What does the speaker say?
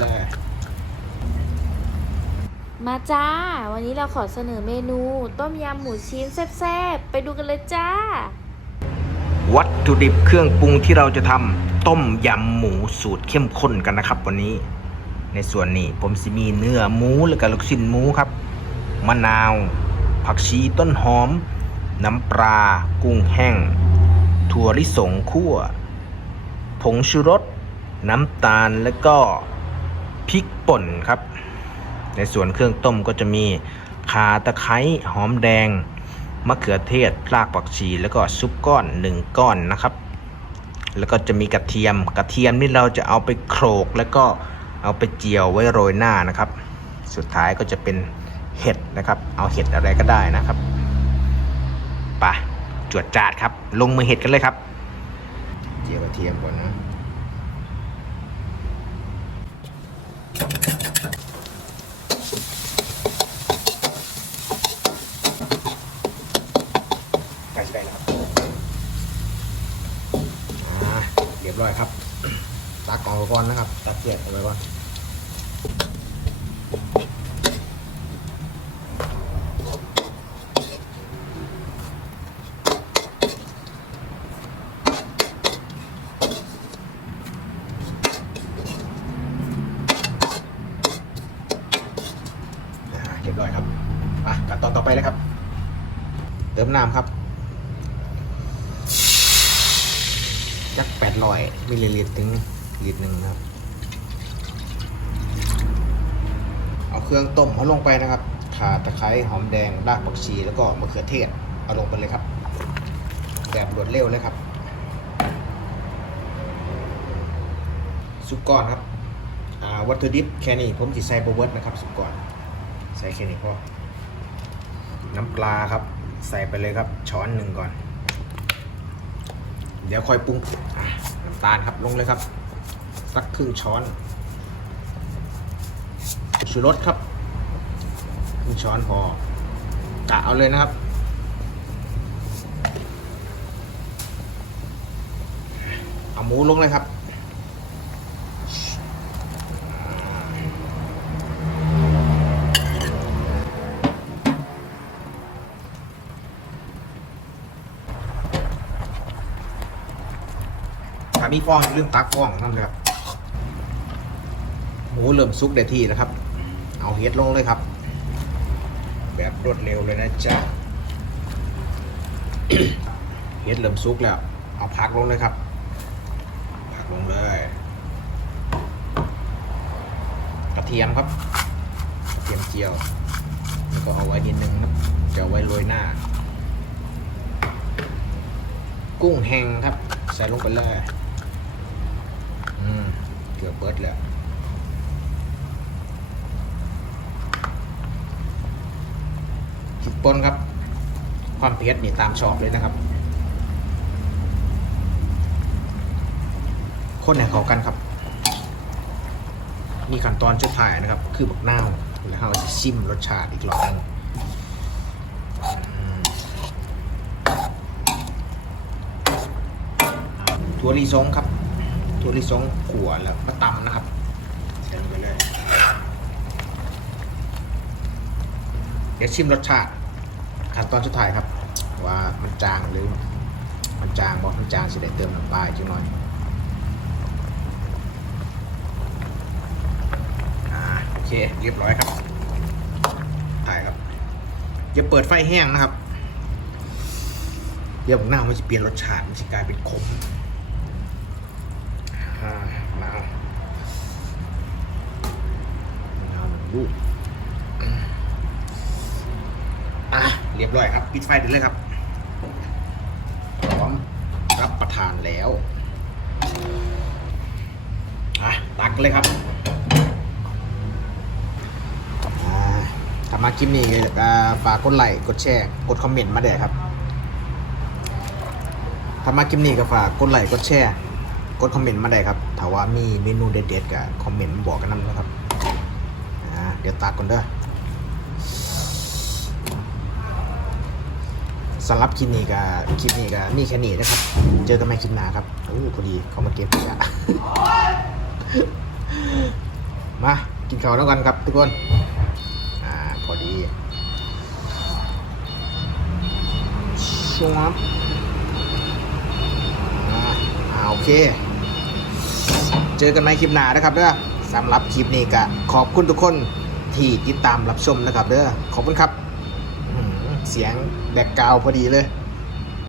เลย มาจ้า วันนี้เราขอเสนอเมนู ต้มยำหมูชิ้นแซ่บๆ ไปดูกันเลยจ้า วัตถุดิบเครื่องปรุงที่เราจะทำต้มยำหมูสูตรเข้มข้นกันนะครับ วันนี้ ในส่วนนี้ผมสิมีเนื้อหมูแล้วก็ลูกชิ้นหมูครับ มะนาว ผักชีต้นหอม น้ำปลา กุ้งแห้ง ถั่วลิสงคั่ว ผงชูรสน้ำตาลแล้วก็ พริกป่นครับ ในส่วนเครื่องต้มก็จะมีข่าตะไคร้หอมแดง มะเขือเทศรากผักชี แล้วก็ซุปก้อน1ก้อนนะครับ แล้วก็จะมีกระเทียมกระเทียมนี่เราจะเอาไปโขลกแล้วก็เอาไปเจียวไว้โรยหน้านะครับ สุดท้ายก็จะเป็นเห็ดนะครับ เอาเห็ดอะไรก็ได้นะครับไปะจวดจาดครับ ลงมือเห็ดกันเลยครับ เจียวกระเทียมก่อนนะ ใกล้จะได้แล้วครับอ่า เรียบร้อยครับ ตักกองก่อนนะครับ ตักเกล็ดเอาไว้ก่อนอ่าเรียบร้อยครับอะขั้นตอนต่อไปเลยครับ เติมน้ำครับ จักแปดร้อยมิลลิลิตรถึงลิตรหนึ่งนะครับ เอาเครื่องต้มเขาลงไปนะครับข่าตะไคร้หอมแดงรากผักชีแล้วก็มะเขือเทศเอาลงไปเลยครับ แบบรวดเร็วเลยครับซุปก้อนครับวัตถุดิบแค่นี้ผมจิใส่โบเวิร์ดนะครับซุปก้อน ใส่แค่นี้พอน้ำปลาครับ ใส่ไปเลยครับช้อนหนึ่งก่อน เดี๋ยวค่อยปรุงน้ำตาลครับลงเลยครับ สักครึ่งช้อนชูรสครับครึ่งช้อนพอกะเอาเลยนะครับเอาหมูลงเลยครับามีฟองอย่าลืมตักฟองนั่นเลยครับหมูเริ่มซุกได้ที่แล้วครับ เอาเฮ็ดลงเลยครับ แบบรวดเร็วเลยนะจ๊ะเฮ็ดเริ่มซุกแล้ว เอาพักลงเลยครับพักลงเลย กระเทียมครับกระเทียมเจียวแล้วก็เอาไว้นิดนึงครับจะไว้โรยหน้า กุ้งแห้งครับ ใส่ลงไปเลย เกือบเบิดแล้วพริกป่นครับ ความเผ็ดนี่ตามชอบเลยนะครับ คนให้เขากันครับมีขั้นตอนสุดท้ายนะครับ คือบักนาวแล้วเราจะชิมรสชาติอีกรอบนึงถั่วลิสงครับ ถั่วลิสงขั่วแล้วมาตำนะครับใส่ลงไปเลย เดี๋ยวชิมรสชาติขั้นตอนสุดท้ายครับ ว่ามันจางหรือ มันจางบอกมันจางสิได้เติมน้ำปลาอีกจักหน่อยอ่าโอเคเรียบร้อยครับถ่ายครับอย่าเปิดไฟแห้งนะครับเดี๋ยวหน้ามันจะเปลี่ยนรสชาติมันจะกลายเป็นขม อ่ามะนาวมะ ลูกอะเรียบร้อยครับปิดไฟได้เลยครับพร้อมรับประทานแล้วอะตักเลยครับอ่าถ้ามาคลิปนี้ก็อ่ฝากกดไลค์กดแชร์กดคอมเมนต์มาได้ครับถ้ามาคลิปนี้ก็ฝากกดไลค์กดแชร์กดคอมเมนต์มาได้ครับถ้าว่ามีเมนูเด็ดๆก็คอมเมนต์บอกกันนำนะครับ เดี๋ยวตักก่อนเด้อสำหรับคลิปนี้ก็คลิปนี้ก็มีแค่นี้นะครับ เจอกันใหม่คลิปหน้าครับโอ้พอดีเขามาเก็บขยะมากินข้าวแล้วกันครับทุกคน อ่า พอดีชวบอ่าโอเค เจอกันในคลิปหน้านะครับเด้อสำหรับคลิปนี้ก็ขอบคุณทุกคน ที่ติดตามรับชมนะครับเด้อขอบคุณครับ เสียงแบกกราวพอดีเลย